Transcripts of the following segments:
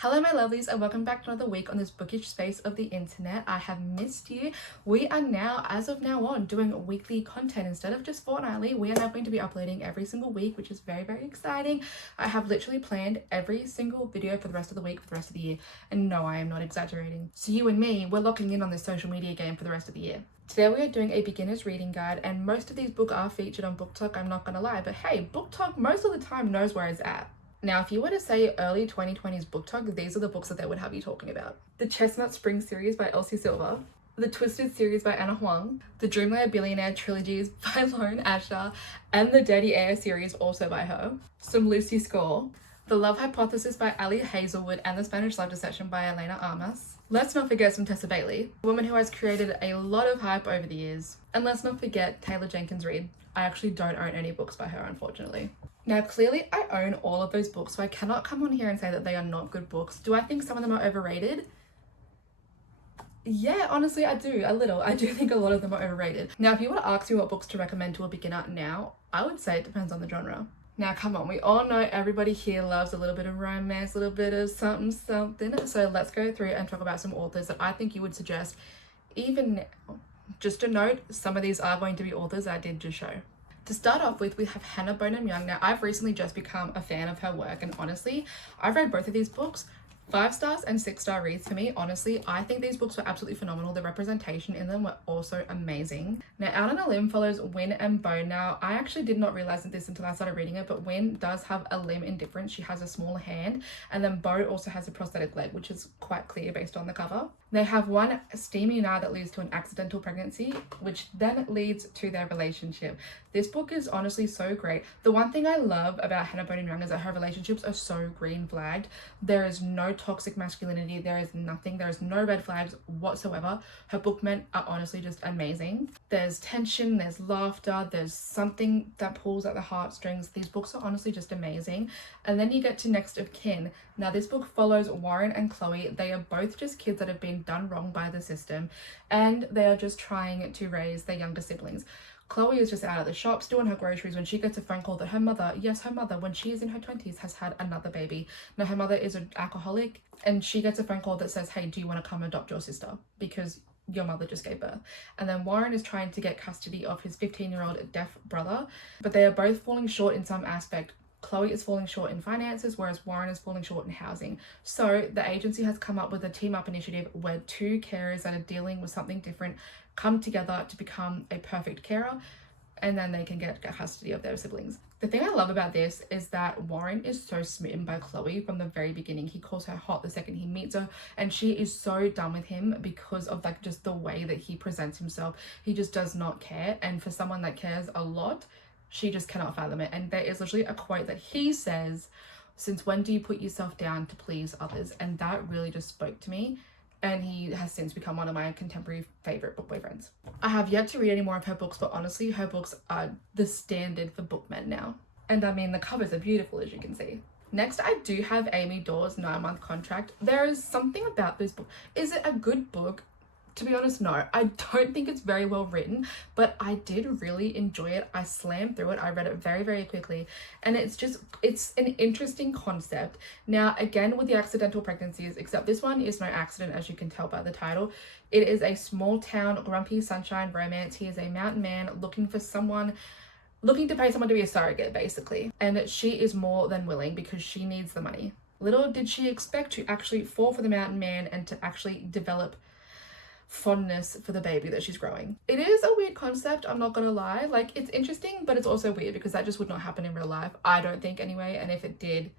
Hello my lovelies and welcome back to another week on this bookish space of the internet. I have missed you. We are now, as of now on, doing weekly content instead of just fortnightly. We are now going to be uploading every single week, which is very, very exciting. I have literally planned every single video for the rest of the week, for the rest of the year. And no, I am not exaggerating. So you and me, we're locking in on this social media game for the rest of the year. Today we are doing a beginner's reading guide, and most of these books are featured on BOOKTOK, I'm not gonna lie, but hey, BOOKTOK most of the time knows where it's at. Now, if you were to say early 2020s BOOKTOK, these are the books that they would have you talking about. The Chestnut Spring series by Elsie Silver, the Twisted series by Anna Huang, the Dreamlayer Billionaire trilogies by Lauren Asher, and the Dirty Air series also by her, some Lucy Score, The Love Hypothesis by Ali Hazelwood, and The Spanish Love Deception by Elena Armas. Let's not forget some Tessa Bailey, a woman who has created a lot of hype over the years. And let's not forget Taylor Jenkins Reid. I actually don't own any books by her, unfortunately. Now, clearly I own all of those books, so I cannot come on here and say that they are not good books. Do I think some of them are overrated? Yeah, honestly, I do, a little. I do think a lot of them are overrated. Now, if you were to ask me what books to recommend to a beginner now, I would say it depends on the genre. Now, come on, we all know everybody here loves a little bit of romance, a little bit of something. So let's go through and talk about some authors that I think you would suggest even now. Just a note, some of these are going to be authors I did just show. To start off with, we have Hannah Bonham Young. Now, I've recently just become a fan of her work, and honestly, I've read both of these books. 5-star and 6-star reads for me. Honestly, I think these books were absolutely phenomenal. The representation in them were also amazing. Now, Out on a Limb follows Win and Bo. Now, I actually did not realize this until I started reading it, but Win does have a limb indifference. She has a small hand, and then Bo also has a prosthetic leg, which is quite clear based on the cover. They have one steamy night that leads to an accidental pregnancy, which then leads to their relationship. This book is honestly so great. The one thing I love about Hannah Bonham Young is that her relationships are so green flagged. There is no toxic masculinity, there is nothing, there is no red flags whatsoever. Her bookmen are honestly just amazing. There's tension, there's laughter, there's something that pulls at the heartstrings. These books are honestly just amazing. And then you get to Next of Kin. Now, this book follows Warren and Chloe. They are both just kids that have been done wrong by the system, and they are just trying to raise their younger siblings. Chloe is just out at the shops doing her groceries when she gets a phone call that her mother, yes, her mother, when she is in her 20s, has had another baby. Now, her mother is an alcoholic, and she gets a phone call that says, hey, do you want to come adopt your sister? Because your mother just gave birth. And then Warren is trying to get custody of his 15-year-old deaf brother, but they are both falling short in some aspect. Chloe is falling short in finances, whereas Warren is falling short in housing. So the agency has come up with a team up initiative where two carers that are dealing with something different come together to become a perfect carer, and then they can get custody of their siblings. The thing I love about this is that Warren is so smitten by Chloe from the very beginning. He calls her hot the second he meets her, and she is so done with him because of like just the way that he presents himself. He just does not care, and for someone that cares a lot, she just cannot fathom it. And there is literally a quote that he says, "Since when do you put yourself down to please others?" And that really just spoke to me. And he has since become one of my contemporary favorite book boyfriends. I have yet to read any more of her books, but honestly, her books are the standard for bookmen now. And I mean, the covers are beautiful, as you can see. Next, I do have Amy Dawes' 9-month contract. There is something about this book. Is it a good book? To be honest, no. I don't think it's very well written, but I did really enjoy it. I slammed through it. I read it very, very quickly, and it's an interesting concept. Now, again, with the accidental pregnancies, except this one is no accident, as you can tell by the title. It is a small town, grumpy sunshine romance. He is a mountain man looking to pay someone to be a surrogate, basically. And she is more than willing because she needs the money. Little did she expect to actually fall for the mountain man and to actually develop fondness for the baby that she's growing. It is a weird concept, I'm not gonna lie. Like, it's interesting, but it's also weird because that just would not happen in real life, I don't think, anyway. And if it did,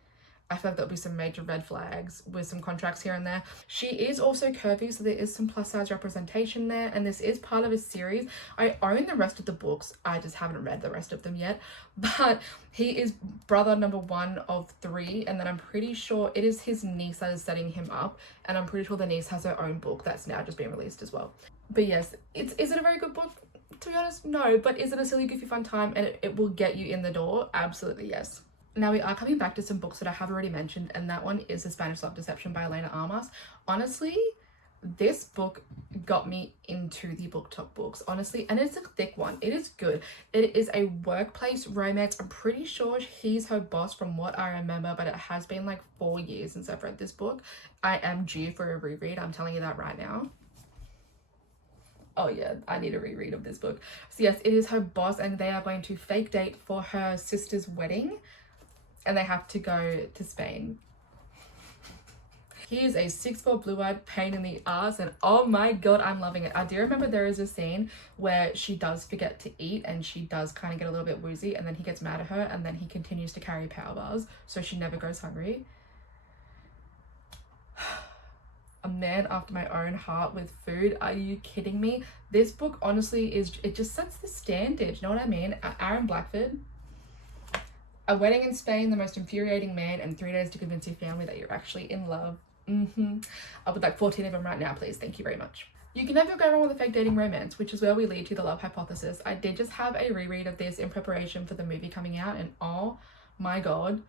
I feel like there'll be some major red flags with some contracts here and there. She is also curvy, so there is some plus size representation there, and this is part of a series. I own the rest of the books, I just haven't read the rest of them yet, but he is brother number 1 of 3, and then I'm pretty sure it is his niece that is setting him up, and I'm pretty sure the niece has her own book that's now just being released as well. But yes, is it a very good book? To be honest, no. But is it a silly, goofy, fun time and it will get you in the door? Absolutely, yes. Now, we are coming back to some books that I have already mentioned, and that one is The Spanish Love Deception by Elena Armas. Honestly, This book got me into the BOOKTOK books, honestly, and it's a thick one. It is good. It is a workplace romance. I'm pretty sure he's her boss from what I remember, but it has been like 4 years since I've read this book. I am due for a reread, I'm telling you that right now. Oh yeah, I need a reread of this book. So yes, it is her boss, and they are going to fake date for her sister's wedding, and they have to go to Spain. He is a 6'4" blue-eyed pain in the ass, and oh my god, I'm loving it. I do remember there is a scene where she does forget to eat and she does kind of get a little bit woozy, and then he gets mad at her, and then he continues to carry power bars so she never goes hungry. A man after my own heart with food. Are you kidding me? This book honestly it just sets the standard, you know what I mean? Aaron Blackford. A wedding in Spain, the most infuriating man, and 3 days to convince your family that you're actually in love. I would like 14 of them right now, please. Thank you very much. You can never go wrong with a fake dating romance, which is where we lead to the love hypothesis. I did just have a reread of this in preparation for the movie coming out, and oh my god,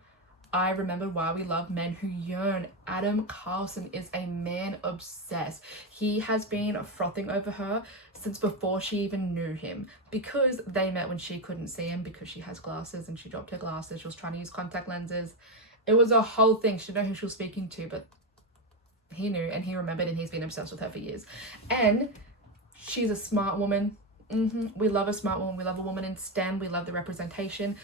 I remembered why we love men who yearn. Adam Carlson is a man obsessed. He has been frothing over her since before she even knew him, because they met when she couldn't see him because she has glasses and she dropped her glasses. She was trying to use contact lenses. It was a whole thing. She didn't know who she was speaking to, but he knew and he remembered, and he's been obsessed with her for years. And she's a smart woman. We love a smart woman. We love a woman in STEM. We love the representation.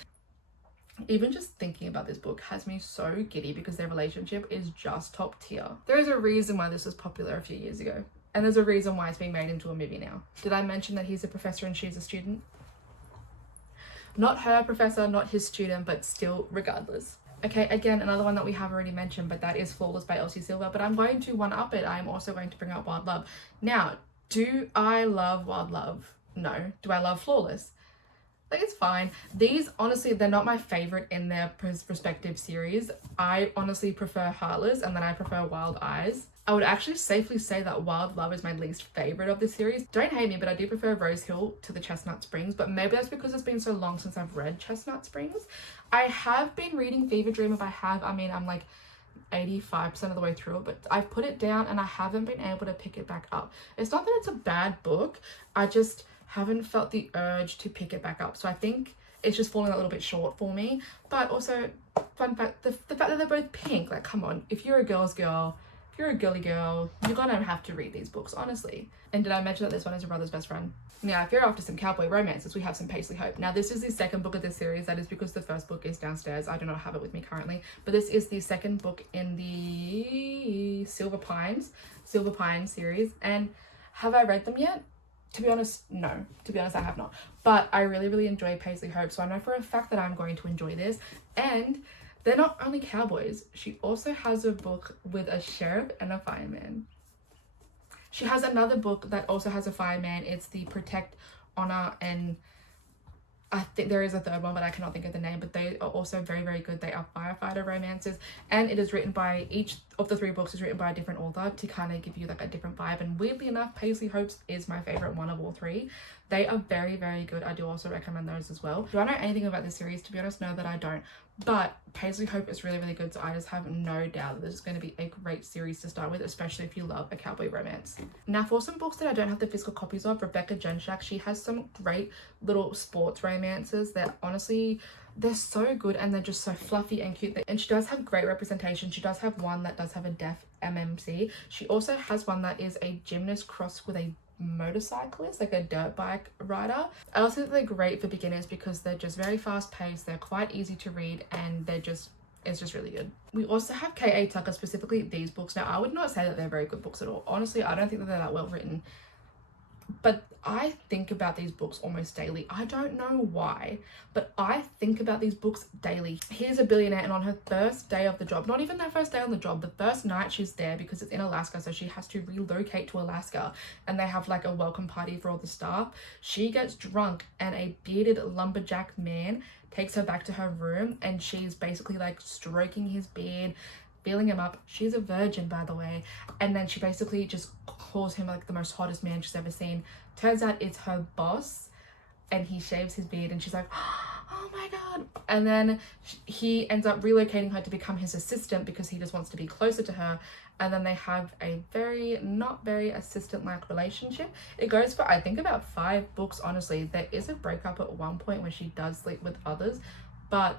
Even just thinking about this book has me so giddy because their relationship is just top tier. There is a reason why this was popular a few years ago, and there's a reason why it's being made into a movie now. Did I mention that he's a professor and she's a student? Not her professor, not his student, but still regardless. Okay, again, another one that we have already mentioned, but that is Flawless by Elsie Silver, but I'm going to one-up it. I'm also going to bring up Wild Love. Now, do I love Wild Love? No. Do I love Flawless? Like, it's fine. These, honestly, they're not my favorite in their respective series. I honestly prefer Heartless, and then I prefer Wild Eyes. I would actually safely say that Wild Love is my least favorite of the series. Don't hate me, but I do prefer Rose Hill to the Chestnut Springs, but maybe that's because it's been so long since I've read Chestnut Springs. I have been reading Fever Dream. If I have, I mean, I'm like 85% of the way through it, but I've put it down and I haven't been able to pick it back up. It's not that it's a bad book, I just haven't felt the urge to pick it back up. So I think it's just falling a little bit short for me. But also, fun fact, the fact that they're both pink, like, come on, if you're a girl's girl, if you're a girly girl, you're gonna have to read these books, honestly. And did I mention that this one is your brother's best friend? Now, if you're after some cowboy romances, we have some Paisley Hope. Now, this is the second book of this series. That is because the first book is downstairs. I do not have it with me currently. But this is the second book in the Silver Pine series. And have I read them yet? To be honest, no. To be honest, I have not. But I really, really enjoy Paisley Hope. So I know for a fact that I'm going to enjoy this. And they're not only cowboys. She also has a book with a sheriff and a fireman. She has another book that also has a fireman. It's the Protect, Honor, and I think there is a third one, but I cannot think of the name. But they are also very, very good. They are firefighter romances. And it is written by, each of the 3 books is written by a different author to kind of give you like a different vibe. And weirdly enough, Paisley Hope's is my favorite one of all 3. They are very, very good. I do also recommend those as well. Do I know anything about this series? To be honest, no, that I don't. But Paisley Hope is really, really good. So I just have no doubt that this is going to be a great series to start with, especially if you love a cowboy romance. Now, for some books that I don't have the physical copies of, Rebecca Jenshak, she has some great little sports romances that honestly, they're so good and they're just so fluffy and cute. And she does have great representation. She does have one that does have a deaf MMC. She also has one that is a gymnast crossed with a motorcyclist, like a dirt bike rider. I also think they're great for beginners because they're just very fast paced, they're quite easy to read, and it's just really good. We also have K.A. Tucker, specifically these books. Now, I would not say that they're very good books at all. Honestly, I don't think that they're that well written. But I think about these books almost daily. I don't know why, but I think about these books daily. Here's a billionaire, and on her first day of the job, not even their first day on the job, the first night she's there, because it's in Alaska, so she has to relocate to Alaska, and they have like a welcome party for all the staff. She gets drunk, and a bearded lumberjack man takes her back to her room, and she's basically like stroking his beard, feeling him up. She's a virgin, by the way. And then she basically just calls him like the most hottest man she's ever seen. Turns out it's her boss, and he shaves his beard, and she's like, oh my god. And then he ends up relocating her to become his assistant because he just wants to be closer to her. And then they have a very not very assistant-like relationship. It goes for, I think, about 5 books, honestly. There is a breakup at one point where she does sleep with others, but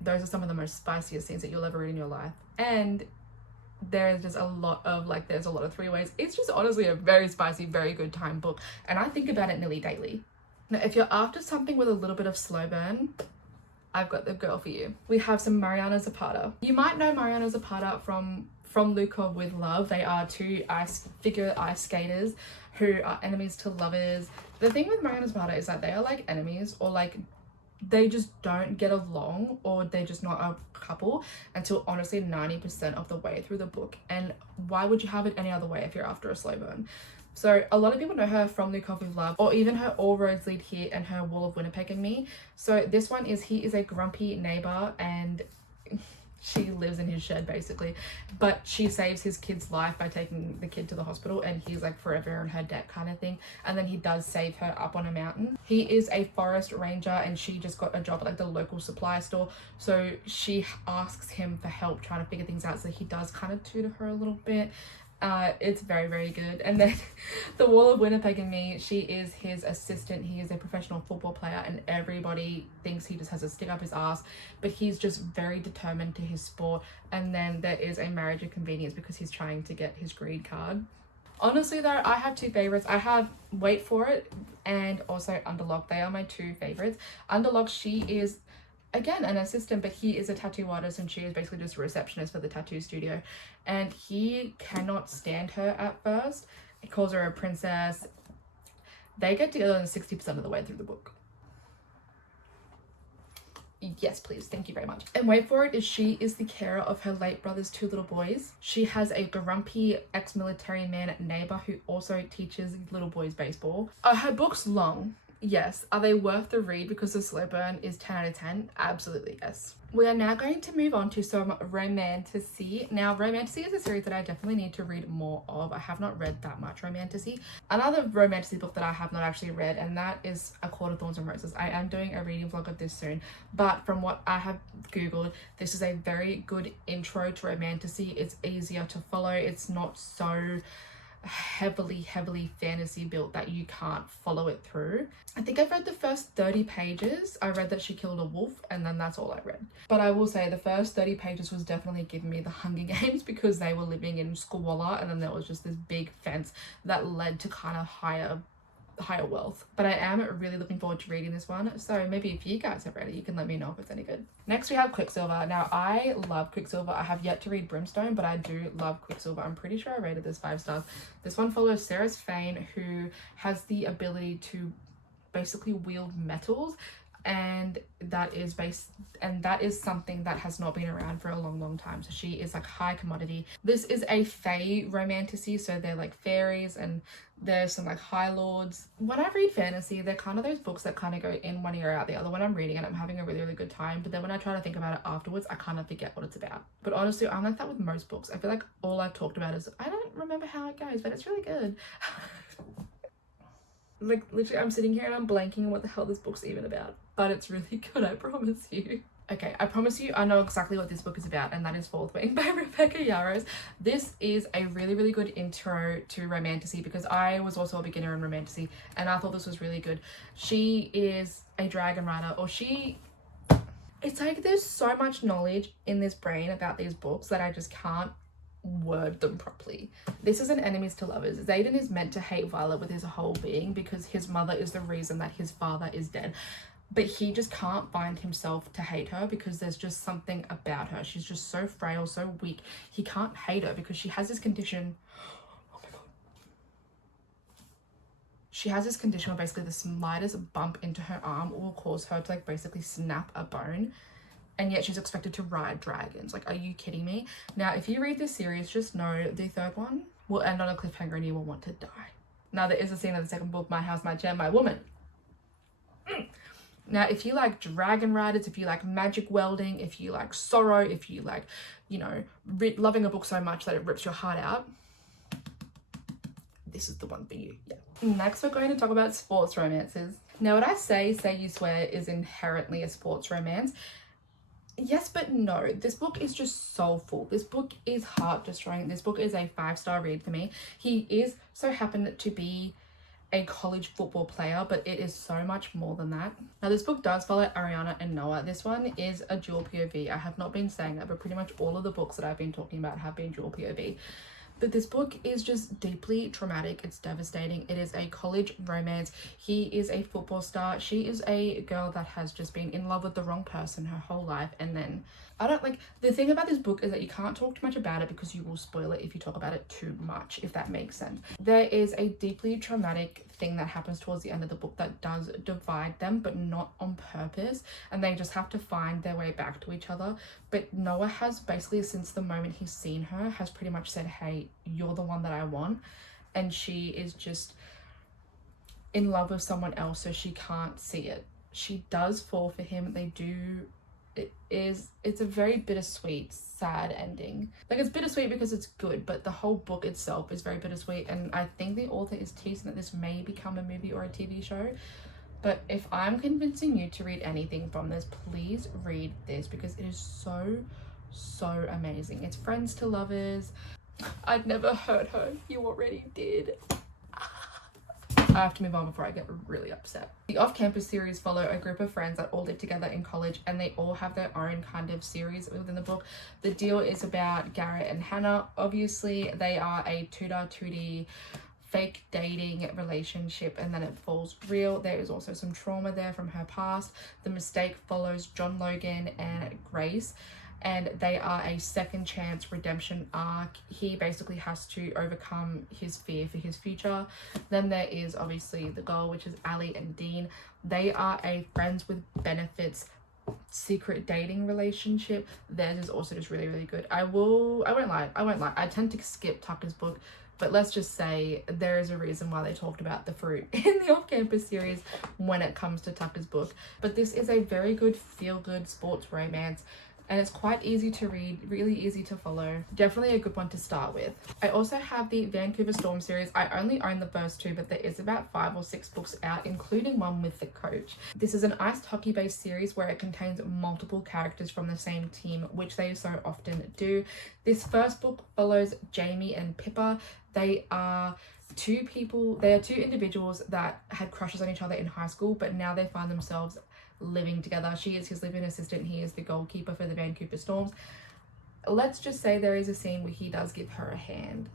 those are some of the most spiciest scenes that you'll ever read in your life. And there's just a lot of like, there's a lot of 3-ways. It's just honestly a very spicy, very good time book, and I think about it nearly daily. Now, if you're after something with a little bit of slow burn, I've got the girl for you. We have some Mariana Zapata. You might know Mariana Zapata from Luca with Love. They are 2 ice skaters who are enemies to lovers. The thing with Mariana Zapata is that they are like enemies, or like they just don't get along, or they're just not a couple until honestly 90% of the way through the book. And why would you have it any other way if you're after a slow burn? So a lot of people know her from Luke Off With Love, or even her All Roads Lead Here and her Wall of Winnipeg and Me. So this one is, he is a grumpy neighbor and she lives in his shed basically, but she saves his kid's life by taking the kid to the hospital, and he's like forever in her debt kind of thing. And then he does save her up on a mountain. He is a forest ranger and she just got a job at like the local supply store, so she asks him for help trying to figure things out, so he does kind of tutor her a little bit. It's very, very good. And then the Wall of Winnipeg and Me, she is his assistant. He is a professional football player and everybody thinks he just has a stick up his ass, but he's just very determined to his sport. And then there is a marriage of convenience because he's trying to get his green card. Honestly though, I have 2 favorites. I have Wait For It and also Underlock. They are my 2 favorites. Underlock, she is again an assistant, but he is a tattoo artist and she is basically just a receptionist for the tattoo studio, and he cannot stand her at first. He calls her a princess. They get together in 60% of the way through the book. Yes, please, thank you very much. And Wait For It is, she is the carer of her late brother's 2 little boys. She has a grumpy ex-military man neighbor who also teaches little boys baseball. Her book's long. Yes. Are they worth the read because the slow burn is 10 out of 10? Absolutely yes. We are now going to move on to some romantasy. Now, romantasy is a series that I definitely need to read more of. I have not read that much romantasy. Another romantasy book that I have not actually read, and that is A Court of Thorns and Roses. I am doing a reading vlog of this soon, but from what I have googled, this is a very good intro to romantasy. It's easier to follow. It's not so heavily fantasy built that you can't follow it through. I think I've read the first 30 pages. I read that she killed a wolf, and then that's all I read. But I will say the first 30 pages was definitely giving me the Hunger Games, because they were living in squalor and then there was just this big fence that led to kind of higher wealth. But I am really looking forward to reading this one, so maybe if you guys have read it, you can let me know if it's any good. Next we have Quicksilver. Now, I love Quicksilver. I have yet to read Brimstone, but I do love Quicksilver. I'm pretty sure I rated this 5 stars. This one follows Sarah Fane, who has the ability to basically wield metals, and that is something that has not been around for a long time. So she is like high commodity. This is a fae romantasy, so they're like fairies and there's some like high lords. When I read fantasy, they're kind of those books that kind of go in one ear out the other. When I'm reading it, I'm having a really good time, but then when I try to think about it afterwards, I kind of forget what it's about. But honestly, I'm like that with most books. I feel like all I've talked about is I don't remember how it goes, but it's really good. Like literally I'm sitting here and I'm blanking on what the hell this book's even about, but it's really good, I promise you. Okay, I promise you I know exactly what this book is about, and that is Fourth Wing by Rebecca Yarros. This is a really good intro to romantasy, because I was also a beginner in romantasy and I thought this was really good. She is a dragon rider, or it's like there's so much knowledge in this brain about these books that I just can't word them properly. This is an enemies to lovers. Xaden is meant to hate Violet with his whole being because his mother is the reason that his father is dead, but he just can't find himself to hate her because there's just something about her. She's just so frail, so weak. He can't hate her because she has this condition. Oh my god. She has this condition where basically the slightest bump into her arm will cause her to like basically snap a bone, and yet she's expected to ride dragons. Like, are you kidding me? Now, if you read this series, just know the 3rd one will end on a cliffhanger and you will want to die. Now, there is a scene in the 2nd book, My House, My Chair, My Woman. Now, if you like dragon riders, if you like magic welding, if you like sorrow, if you like, you know, loving a book so much that it rips your heart out, this is the one for you. Yeah. Next, we're going to talk about sports romances. Now, would I say You Swear is inherently a sports romance? Yes, but no. This book is just soulful. This book is heart destroying. This book is a 5-star read for me. He is so happened to be a college football player, but it is so much more than that. Now, this book does follow Ariana and Noah. This one is a dual POV. I have not been saying that, but pretty much all of the books that I've been talking about have been dual POV. But this book is just deeply traumatic. It's devastating. It is a college romance. He is a football star. She is a girl that has just been in love with the wrong person her whole life. And then, the thing about this book is that you can't talk too much about it because you will spoil it if you talk about it too much, if that makes sense. There is a deeply traumatic thing that happens towards the end of the book that does divide them, but not on purpose. And they just have to find their way back to each other. But Noah has basically, since the moment he's seen her, has pretty much said, hey, you're the one that I want. And she is just in love with someone else, so she can't see it. She does fall for him. It's a very bittersweet, sad ending. Like, it's bittersweet because it's good, but the whole book itself is very bittersweet. And I think the author is teasing that this may become a movie or a TV show. But if I'm convincing you to read anything from this, please read this because it is so amazing. It's friends to lovers. I'd never hurt her. You already did. I have to move on before I get really upset. The off-campus series follow a group of friends that all live together in college, and they all have their own kind of series within the book. The deal is about Garrett and Hannah. Obviously, they are a tutor-tutee fake dating relationship, and then it falls real. There is also some trauma there from her past. The mistake follows John Logan and Grace, and they are a second chance redemption arc. He basically has to overcome his fear for his future. Then there is obviously the girl, which is Ali and Dean. They are a friends with benefits secret dating relationship. Theirs is also just really good. I won't lie, I tend to skip Tucker's book, but let's just say there is a reason why they talked about the fruit in the off-campus series when it comes to Tucker's book. But this is a very good feel-good sports romance, and it's quite easy to read, really easy to follow. Definitely a good one to start with. I also have the Vancouver Storm series. I only own the first 2, but there is about 5 or 6 books out, including one with the coach. This is an iced hockey based series where it contains multiple characters from the same team, which they so often do. This first book follows Jamie and Pippa. They are two individuals that had crushes on each other in high school, but now they find themselves living together. She is his live-in assistant. He is the goalkeeper for the Vancouver Storms. Let's just say there is a scene where he does give her a hand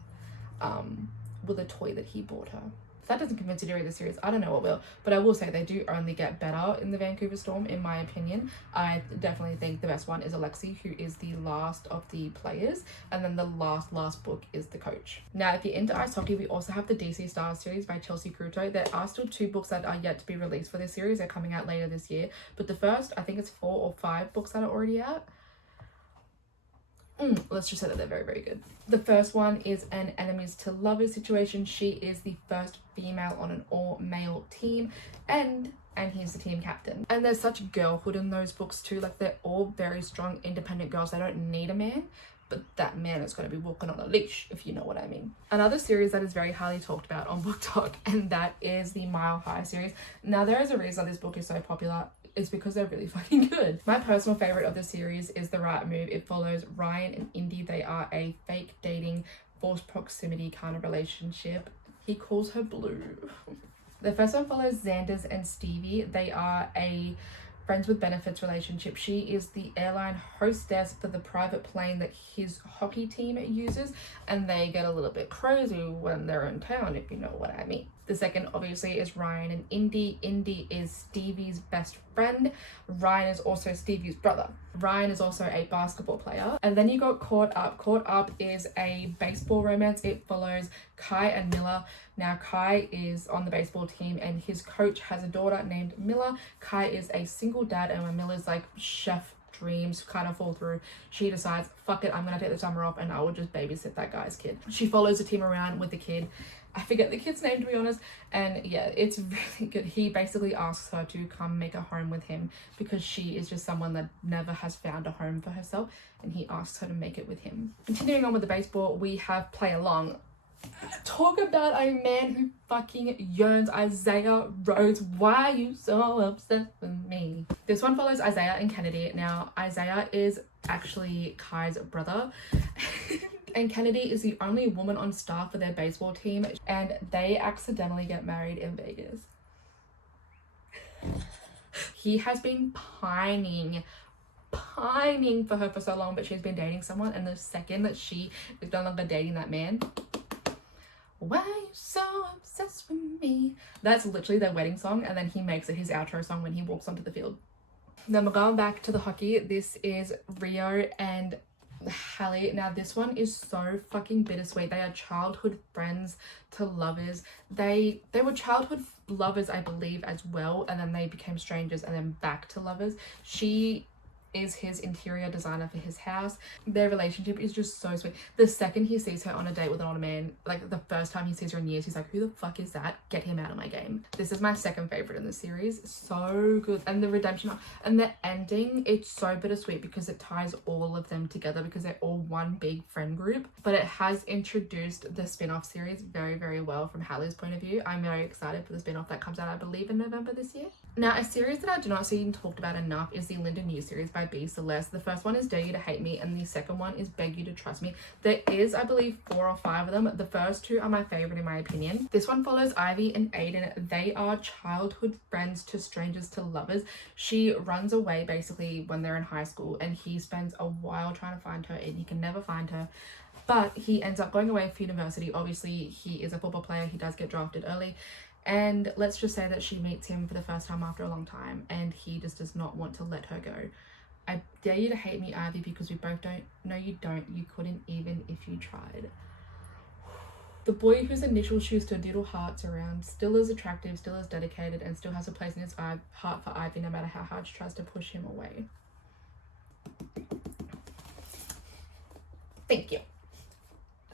with a toy that he bought her. If that doesn't convince you to read the series, I don't know what will. But I will say they do only get better in the Vancouver Storm, in my opinion. I definitely think the best one is Alexi, who is the last of the players. And then the last book is the coach. Now, if you're into ice hockey, we also have the DC Stars series by Chelsea Cruto. There are still 2 books that are yet to be released for this series. They're coming out later this year. But the first, I think it's 4 or 5 books that are already out. Let's just say that they're very good. The first one is an enemies to lovers situation. She is the first female on an all-male team, and he's the team captain. And there's such girlhood in those books too. Like, they're all very strong, independent girls. They don't need a man, but that man is going to be walking on a leash, if you know what I mean. Another series that is very highly talked about on BOOKTOK, and that is the Mile High series. Now, there is a reason this book is so popular. It's because they're really fucking good. My personal favorite of the series is The Right Move. It follows Ryan and Indy. They are a fake dating, forced proximity kind of relationship. He calls her Blue. The first one follows Xanders and Stevie. They are a friends with benefits relationship. She is the airline hostess for the private plane that his hockey team uses, and they get a little bit crazy when they're in town, if you know what I mean. The second, obviously, is Ryan and Indy. Indy is Stevie's best friend. Ryan is also Stevie's brother. Ryan is also a basketball player. And then you got Caught Up. Caught Up is a baseball romance. It follows Kai and Miller. Now, Kai is on the baseball team, and his coach has a daughter named Miller. Kai is a single dad, and when Miller's like chef dreams kind of fall through, she decides, fuck it, I'm gonna take the summer off and I will just babysit that guy's kid. She follows the team around with the kid. I forget the kid's name, to be honest, and yeah, it's really good. He basically asks her to come make a home with him because she is just someone that never has found a home for herself, and he asks her to make it with him. Continuing on with the baseball, we have Play Along. Talk about a man who fucking yearns. Isaiah Rhodes, why are you so obsessed with me? This one follows Isaiah and Kennedy. Now, Isaiah is actually Kai's brother. And Kennedy is the only woman on staff for their baseball team, and they accidentally get married in Vegas. He has been pining for her for so long, but she's been dating someone, and the second that she is no longer dating that man, why are you so obsessed with me? That's literally their wedding song, and then he makes it his outro song when he walks onto the field. Then we're going back to the hockey. This is Rio and Hallie. Now this one is so fucking bittersweet. They are childhood friends to lovers. They were childhood lovers, I believe, as well, and then they became strangers and then back to lovers. She is his interior designer for his house. Their relationship is just so sweet. The second he sees her on a date with an older man, like the first time he sees her in years, he's like, who the fuck is that? Get him out of my game. This is my second favorite in the series. So good. And the redemption and the ending, it's so bittersweet because it ties all of them together because they're all one big friend group. But it has introduced the spin-off series very, very well from Hallie's point of view. I'm very excited for the spin-off that comes out, I believe, in November this year. Now, a series that I do not see talked about enough is the Linda New series by B. Celeste. The first one is Dare You to Hate Me, and the second one is Beg You to Trust Me. There is, I believe, 4 or 5 of them. The first 2 are my favorite in my opinion. This one follows Ivy and Aiden. They are childhood friends to strangers to lovers. She runs away basically when they're in high school, and he spends a while trying to find her, and he can never find her. But he ends up going away for university. Obviously, he is a football player. He does get drafted early. And let's just say that she meets him for the first time after a long time, and he just does not want to let her go. I dare you to hate me, Ivy, because we both don't. No, you don't. You couldn't even if you tried. The boy whose initials choose to doodle hearts around still is attractive, still is dedicated, and still has a place in his heart for Ivy no matter how hard she tries to push him away. Thank you.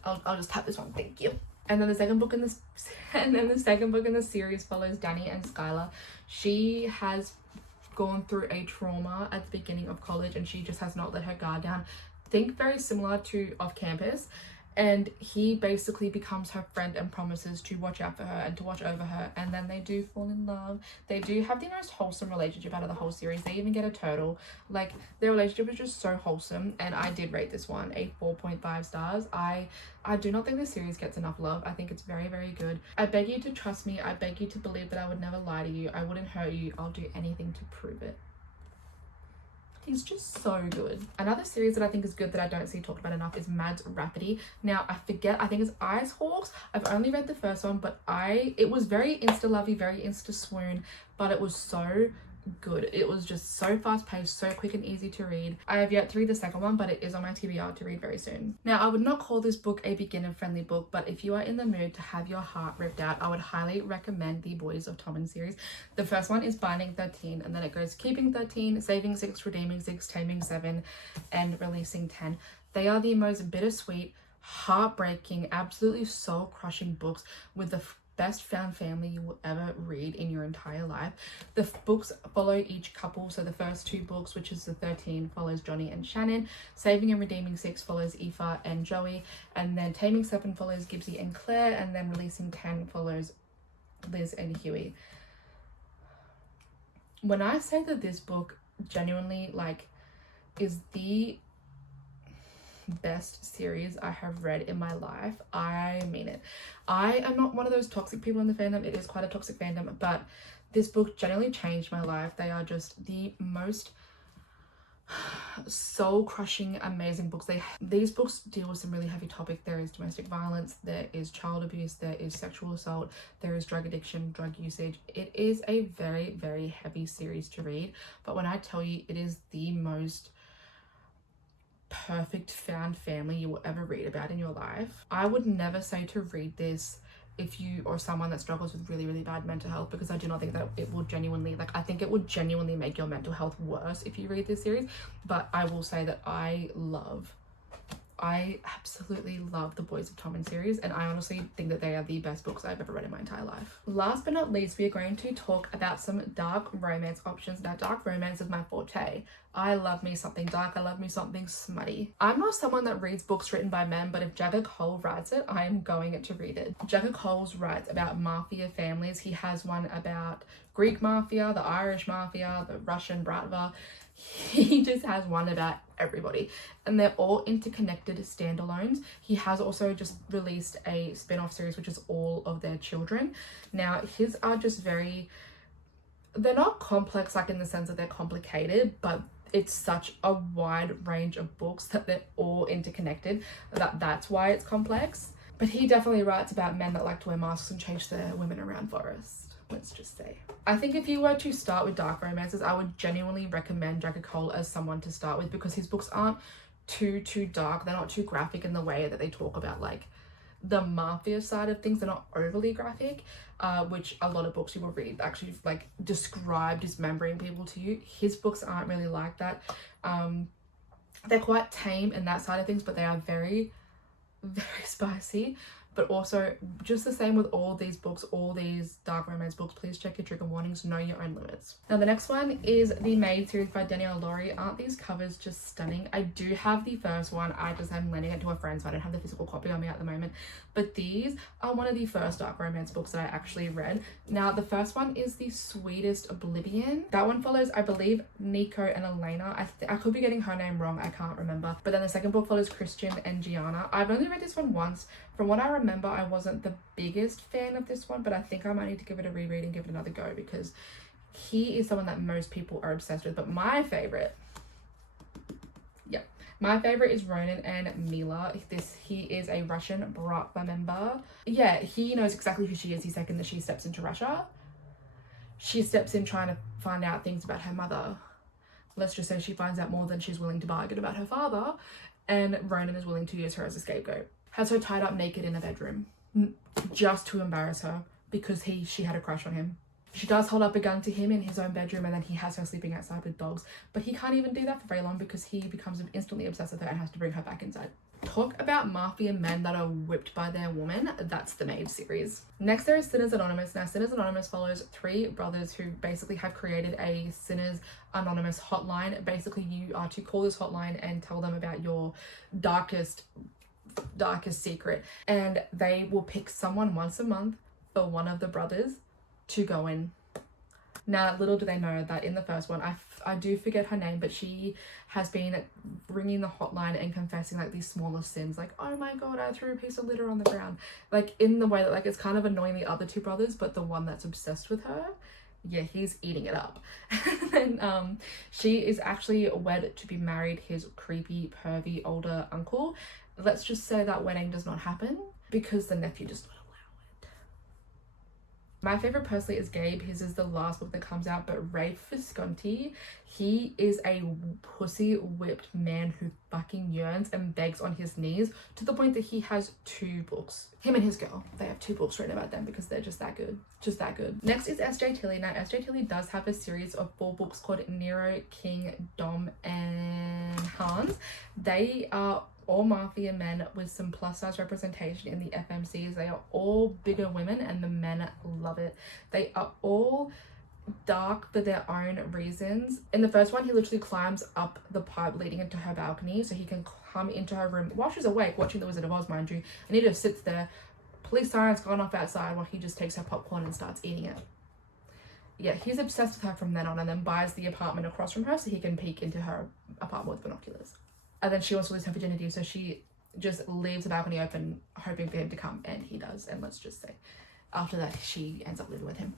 I'll just tap this one. Thank you. And then the second book in this series follows Danny and Skylar. She has gone through a trauma at the beginning of college, and she just has not let her guard down. Think very similar to Off Campus. And he basically becomes her friend and promises to watch out for her and to watch over her, and then they do fall in love. They do have the most wholesome relationship out of the whole series. They even get a turtle. Like, their relationship is just so wholesome, and I did rate this one a 4.5 stars. I do not think this series gets enough love. I think it's very, very good. I beg you to trust me. I beg you to believe that I would never lie to you. I wouldn't hurt you. I'll do anything to prove it. He's just so good. Another series that I think is good that I don't see talked about enough is Mads Rhapsody. Now, I think it's Ice Hawks. I've only read the first one, but it was very insta-lovey, very insta-swoon, but it was so good. It was just so fast-paced, so quick and easy to read. I have yet to read the second one, but it is on my TBR to read very soon. Now, I would not call this book a beginner-friendly book, but if you are in the mood to have your heart ripped out, I would highly recommend the Boys of Tommen series. The first one is Binding 13, and then it goes Keeping 13, Saving 6, Redeeming 6, Taming 7, and Releasing 10. They are the most bittersweet, heartbreaking, absolutely soul-crushing books with the best found family you will ever read in your entire life. The books follow each couple. So the first 2 books, which is the 13, follows Johnny and Shannon. Saving and Redeeming 6 follows Aoife and Joey. And then Taming 7 follows Gibbsy and Claire. And then Releasing 10 follows Liz and Huey. When I say that this book genuinely is the best series I have read in my life, I mean it. I am not one of those toxic people in the fandom. It is quite a toxic fandom, but this book genuinely changed my life. They are just the most soul-crushing, amazing books. These books deal with some really heavy topic. There is domestic violence, there is child abuse, there is sexual assault, there is drug addiction, drug usage. It is a very, very heavy series to read, but when I tell you it is the most perfect found family you will ever read about in your life, I would never say to read this if you or someone that struggles with really, really bad mental health, because I do not think that it will genuinely, I think it would genuinely make your mental health worse if you read this series. But I will say that I absolutely love the Boys of Tommen series, and I honestly think that they are the best books I've ever read in my entire life. Last but not least, we are going to talk about some dark romance options. Now, dark romance is my forte. I love me something dark. I love me something smutty. I'm not someone that reads books written by men, but if Jagger Cole writes it, I am going to read it. Jagger Cole's writes about mafia families. He has one about Greek mafia, the Irish mafia, the Russian bratva. He just has one about everybody, and they're all interconnected standalones. He has also just released a spin-off series, which is all of their children. Now, his are just they're not complex, like in the sense that they're complicated, but it's such a wide range of books that they're all interconnected, that's why it's complex. But he definitely writes about men that like to wear masks and chase their women around forest, let's just say. I think if you were to start with dark romances, I would genuinely recommend Jagger Cole as someone to start with, because his books aren't too dark. They're not too graphic in the way that they talk about like the mafia side of things. They're not overly graphic, which a lot of books you will read actually like describe dismembering people to you. His books aren't really like that. They're quite tame in that side of things, but they are very, very spicy. But also, just the same with all these books, all these dark romance books, please check your trigger warnings, know your own limits. Now, the next one is the Maid series by Danielle Laurie. Aren't these covers just stunning? I do have the first one. I just am lending it to a friend, so I don't have the physical copy on me at the moment. But these are one of the first dark romance books that I actually read. Now, the first one is The Sweetest Oblivion. That one follows, I believe, Nico and Elena. I could be getting her name wrong. I can't remember. But then the second book follows Christian and Gianna. I've only read this one once. From what I remember, I wasn't the biggest fan of this one, but I think I might need to give it a reread and give it another go, because he is someone that most people are obsessed with. But my favorite is Ronan and Mila. He is a Russian Bratva member. Yeah, he knows exactly who she is the second that she steps into Russia. She steps in trying to find out things about her mother. Let's just say she finds out more than she's willing to bargain about her father, and Ronan is willing to use her as a scapegoat. Has her tied up naked in a bedroom just to embarrass her, because she had a crush on him. She does hold up a gun to him in his own bedroom, and then he has her sleeping outside with dogs, but he can't even do that for very long because he becomes instantly obsessed with her and has to bring her back inside. Talk about mafia men that are whipped by their woman. That's the Maid series. Next, there is Sinners Anonymous. Now, Sinners Anonymous follows 3 brothers who basically have created a Sinners Anonymous hotline. Basically, you are to call this hotline and tell them about your darkest secret, and they will pick someone once a month for one of the brothers to go in. Now, little do they know that in the first one, I do forget her name, but she has been ringing the hotline and confessing like these smallest sins, like, oh my god, I threw a piece of litter on the ground, like in the way that like it's kind of annoying the other 2 brothers, but the one that's obsessed with her, yeah, he's eating it up. And she is actually wed to be married his creepy pervy older uncle. Let's just say that wedding does not happen because the nephew does not allow it. My favorite personally is Gabe. His is the last book that comes out, but Rafe Visconti, he is a pussy whipped man who fucking yearns and begs on his knees to the point that he has 2 books. Him and his girl, they have 2 books written about them because they're just that good. Just that good. Next is S.J. Tilly. Now, S.J. Tilly does have a series of 4 books called Nero, King, Dom, and Hans. They are all mafia men with some plus size representation in the FMCs. They are all bigger women and the men love it. They are all dark for their own reasons. In the first one, he literally climbs up the pipe leading into her balcony so he can come into her room while she's awake watching The Wizard of Oz, mind you, and he just sits there. Police sirens gone off outside while he just takes her popcorn and starts eating it. Yeah, he's obsessed with her from then on, and then buys the apartment across from her so he can peek into her apartment with binoculars. And then she wants to lose her virginity, so she just leaves the balcony open, hoping for him to come, and he does. And let's just say, after that, she ends up living with him.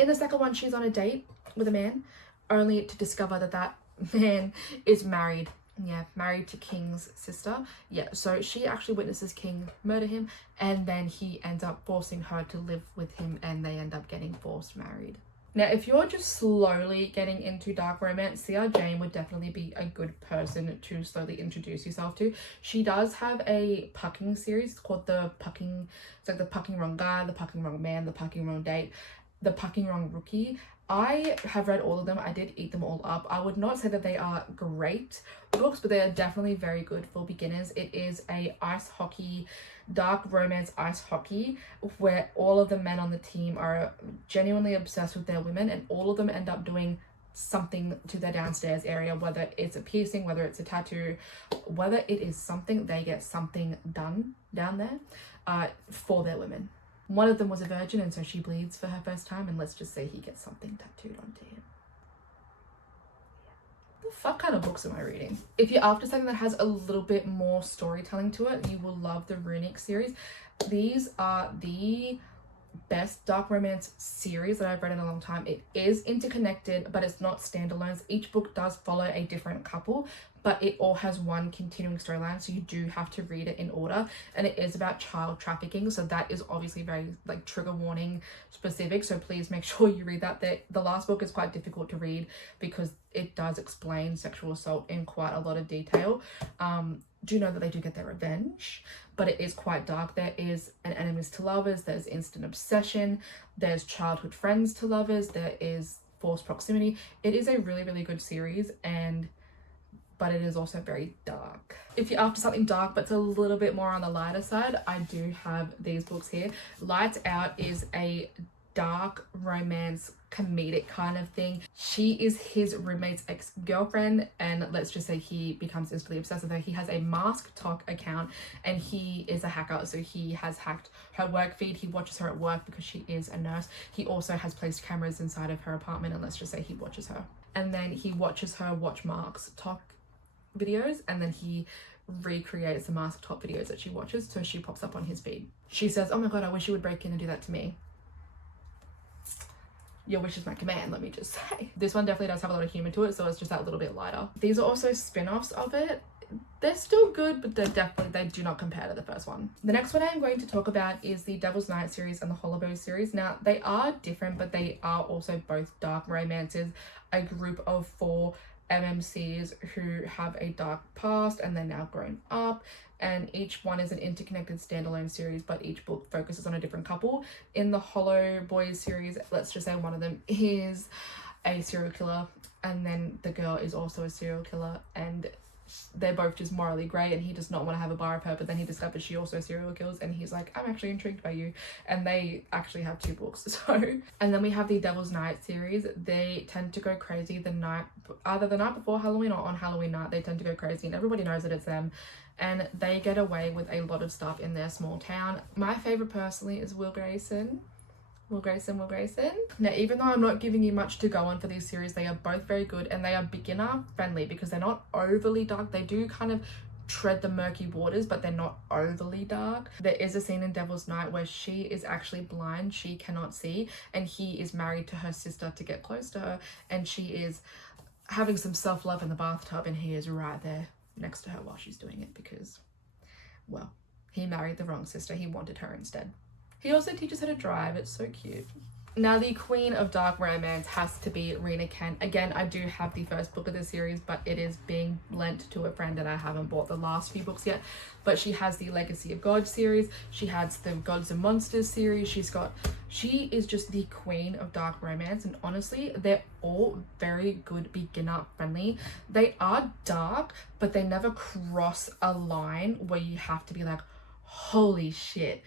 In the second one, she's on a date with a man, only to discover that that man is married. Yeah, married to King's sister. Yeah, so she actually witnesses King murder him, and then he ends up forcing her to live with him, and they end up getting forced married. Now, if you're just slowly getting into dark romance, C.R. Jane would definitely be a good person to slowly introduce yourself to. She does have a pucking series. It's called the Pucking. It's like the Pucking Wrong Guy, the Pucking Wrong Man, the Pucking Wrong Date, the Pucking Wrong Rookie. I have read all of them. I did eat them all up. I would not say that they are great books, but they are definitely very good for beginners. It is a ice hockey, dark romance ice hockey, where all of the men on the team are genuinely obsessed with their women, and all of them end up doing something to their downstairs area, whether it's a piercing, whether it's a tattoo, whether it is something, they get something done down there for their women. One of them was a virgin, and so she bleeds for her first time, and let's just say he gets something tattooed onto him. The fuck kind of books am I reading? If you're after something that has a little bit more storytelling to it, you will love the Runic series. These are the best dark romance series that I've read in a long time. It is interconnected, but it's not standalones. Each book does follow a different couple, but it all has one continuing storyline, so you do have to read it in order. And it is about child trafficking, so that is obviously very like trigger warning specific, so please make sure you read that. The last book is quite difficult to read because it does explain sexual assault in quite a lot of detail. Do know that they do get their revenge, but it is quite dark. There is an enemies to lovers, there's instant obsession, there's childhood friends to lovers, there is forced proximity. It is a really, really good series, but it is also very dark. If you're after something dark but it's a little bit more on the lighter side, I do have these books here. Lights Out is a dark romance comedic kind of thing. She is his roommate's ex-girlfriend, and let's just say he becomes instantly obsessed with her. He has a BOOKTOK account, and he is a hacker, so he has hacked her work feed. He watches her at work because she is a nurse. He also has placed cameras inside of her apartment, and let's just say he watches her. And then he watches her watch Mark's talk videos, and then he recreates the mask top videos that she watches, so she pops up on his feed. She says, "Oh my god, I wish you would break in and do that to me." Your wish is my command, let me just say. This one definitely does have a lot of humor to it, so it's just that little bit lighter. These are also spin-offs of it. They're still good, but they do not compare to the first one. The next one I'm going to talk about is the Devil's Night series and the Hollowbow series. Now, they are different, but they are also both dark romances. A group of 4 MMCs who have a dark past and they're now grown up, and each one is an interconnected standalone series, but each book focuses on a different couple. In the Hollow Boys series, let's just say one of them is a serial killer, and then the girl is also a serial killer, and they're both just morally grey, and he does not want to have a bar of her, but then he discovers she also serial kills, and he's like, I'm actually intrigued by you. And they actually have 2 books. So, and then we have the Devil's Night series. They tend to go crazy either the night before Halloween or on Halloween night. They tend to go crazy, and everybody knows that it's them, and they get away with a lot of stuff in their small town. My favorite personally is Will Grayson. Now, even though I'm not giving you much to go on for these series, they are both very good, and they are beginner friendly because they're not overly dark. They do kind of tread the murky waters, but they're not overly dark. There is a scene in Devil's Night where she is actually blind, she cannot see, and he is married to her sister to get close to her, and she is having some self-love in the bathtub, and he is right there next to her while she's doing it because, well, he married the wrong sister. He wanted her instead. He also teaches her to drive. It's so cute. Now, the queen of dark romance has to be Rena Kent. Again, I do have the first book of the series, but it is being lent to a friend, and I haven't bought the last few books yet. But she has the Legacy of God series. She has the Gods and Monsters series. She is just the queen of dark romance, and honestly, they're all very good, beginner friendly. They are dark, but they never cross a line where you have to be like, holy shit.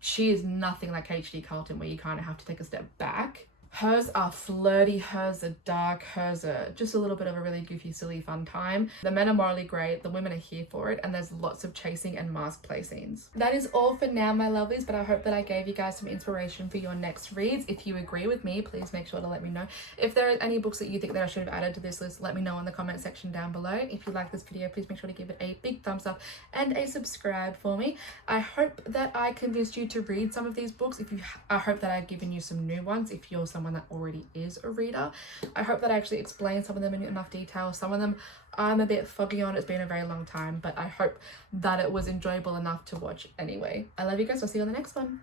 She is nothing like H.D. Carlton, where you kind of have to take a step back. Hers are flirty, hers are dark, hers are just a little bit of a really goofy, silly, fun time. The men are morally great, the women are here for it, and there's lots of chasing and mask play scenes. That is all for now, my lovelies, but I hope that I gave you guys some inspiration for your next reads. If you agree with me, please make sure to let me know. If there are any books that you think that I should have added to this list, let me know in the comment section down below. If you like this video, please make sure to give it a big thumbs up and a subscribe for me. I hope that I convinced you to read some of these books. I hope that I've given you some new ones if you're someone that already is a reader. I hope that I actually explained some of them in enough detail. Some of them I'm a bit foggy on. It's been a very long time, but I hope that it was enjoyable enough to watch anyway. I love you guys. I'll see you on the next one.